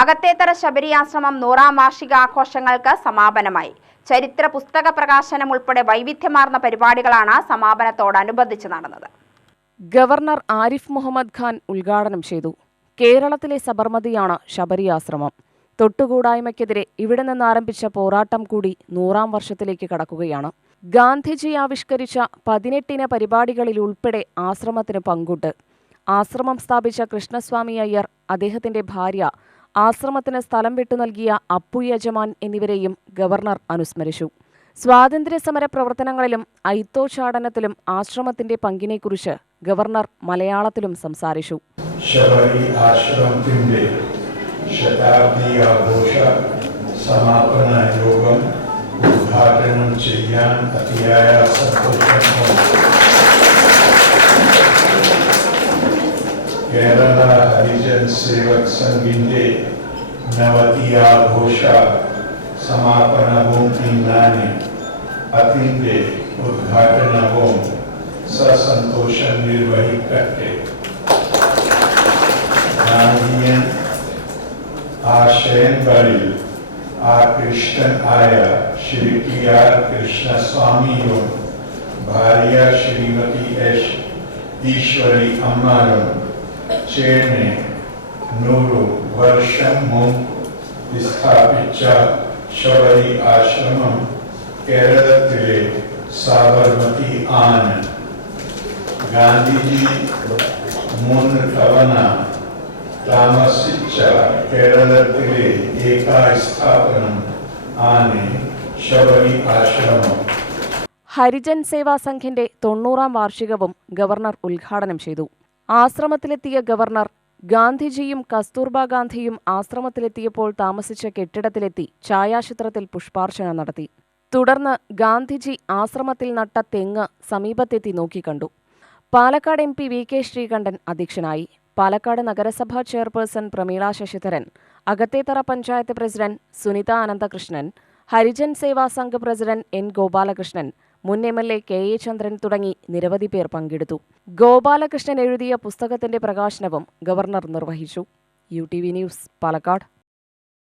അകത്തേത്തറ ശബരി ആശ്രമം നൂറാം വാർഷികാഘോഷങ്ങൾക്ക് സമാപനമായി. ചരിത്ര പുസ്തക പ്രകാശനം ഉൾപ്പെടെ വൈവിധ്യമാർന്ന പരിപാടികളാണ് സമാപനത്തോടനുബന്ധിച്ച് നടന്നത്. ഗവർണർ ആരിഫ് മുഹമ്മദ് ഖാൻ ഉദ്ഘാടനം ചെയ്തു. കേരളത്തിലെ സബർമതിയാണ് ശബരി ആശ്രമം തൊട്ടുകൂടായ്മയ്ക്കെതിരെ ഇവിടെ നിന്ന് ആരംഭിച്ച പോരാട്ടം കൂടി നൂറാം വർഷത്തിലേക്ക് കടക്കുകയാണ്. ഗാന്ധിജി ആവിഷ്കരിച്ച പതിനെട്ടിന പരിപാടികളിൽ ഉൾപ്പെടെ ആശ്രമത്തിന് പങ്കുണ്ട്. ആശ്രമം സ്ഥാപിച്ച കൃഷ്ണസ്വാമി അയ്യർ അദ്ദേഹത്തിന്റെ ഭാര്യ ആശ്രമത്തിന് സ്ഥലം വിട്ടു നൽകിയ അപ്പു യജമാൻ എന്നിവരെയും ഗവർണർ അനുസ്മരിച്ചു. സ്വാതന്ത്ര്യസമര പ്രവർത്തനങ്ങളിലും ഐത്തോച്ചാടനത്തിലും ആശ്രമത്തിന്റെ പങ്കിനെക്കുറിച്ച് ഗവർണർ മലയാളത്തിലും സംസാരിച്ചു. ശതാബ്ദി ആഘോഷ സമാപന യോഗം ഉദ്ഘാടനം ചെയ്യാൻ അതിയായ केरला हरिजन सेवक संगीते नवतिया घोषा समापनवों नाने अतिंदे उद्घाटनवों ससंतोषं करते नागियन आशयन बड़ी आ कृष्ण आया श्री टी आर कृष्ण स्वामी हो भारिया श्रीमती ऐश ईश्वरी अम्मा ചേർന്ന് നൂറ് വർഷം മുമ്പ് സ്ഥാപിച്ച ശബരി ആശ്രമം കേരളത്തിലെ സാബർമതി ആണ് ഗാന്ധിജി മൂന്ന് തവണ താമസിച്ച കേരളത്തിലെ ഏകാസ്ഥാപനം ആണ് ശബരി ആശ്രമം ഹരിജൻ സേവാ സംഘിന്റെ തൊണ്ണൂറാം വാർഷികവും ഗവർണർ ഉദ്ഘാടനം ചെയ്തു. ആശ്രമത്തിലെത്തിയ ഗവർണർ ഗാന്ധിജിയും കസ്തൂർബ ഗാന്ധിയും ആശ്രമത്തിലെത്തിയപ്പോൾ താമസിച്ച കെട്ടിടത്തിലെത്തി ഛായാചിത്രത്തിൽ പുഷ്പാർച്ചന നടത്തി. തുടർന്ന് ഗാന്ധിജി ആശ്രമത്തിൽ നട്ട തെങ്ങ് സമീപത്തെത്തി നോക്കിക്കണ്ടു. Palakkad M P V K Sreekandan അധ്യക്ഷനായി. പാലക്കാട് നഗരസഭാ chairperson Prameela Sasidharan Akathethara panchayat president Sunitha Ananthakrishnan Harijan Seva Sangh president N Gopalakrishnan മുൻ M L A K. A. Chandran തുടങ്ങി നിരവധി പേർ പങ്കെടുത്തു. ഗോപാലകൃഷ്ണൻ എഴുതിയ പുസ്തകത്തിന്റെ പ്രകാശനവും ഗവർണർ നിർവഹിച്ചു. U T V news Palakkad.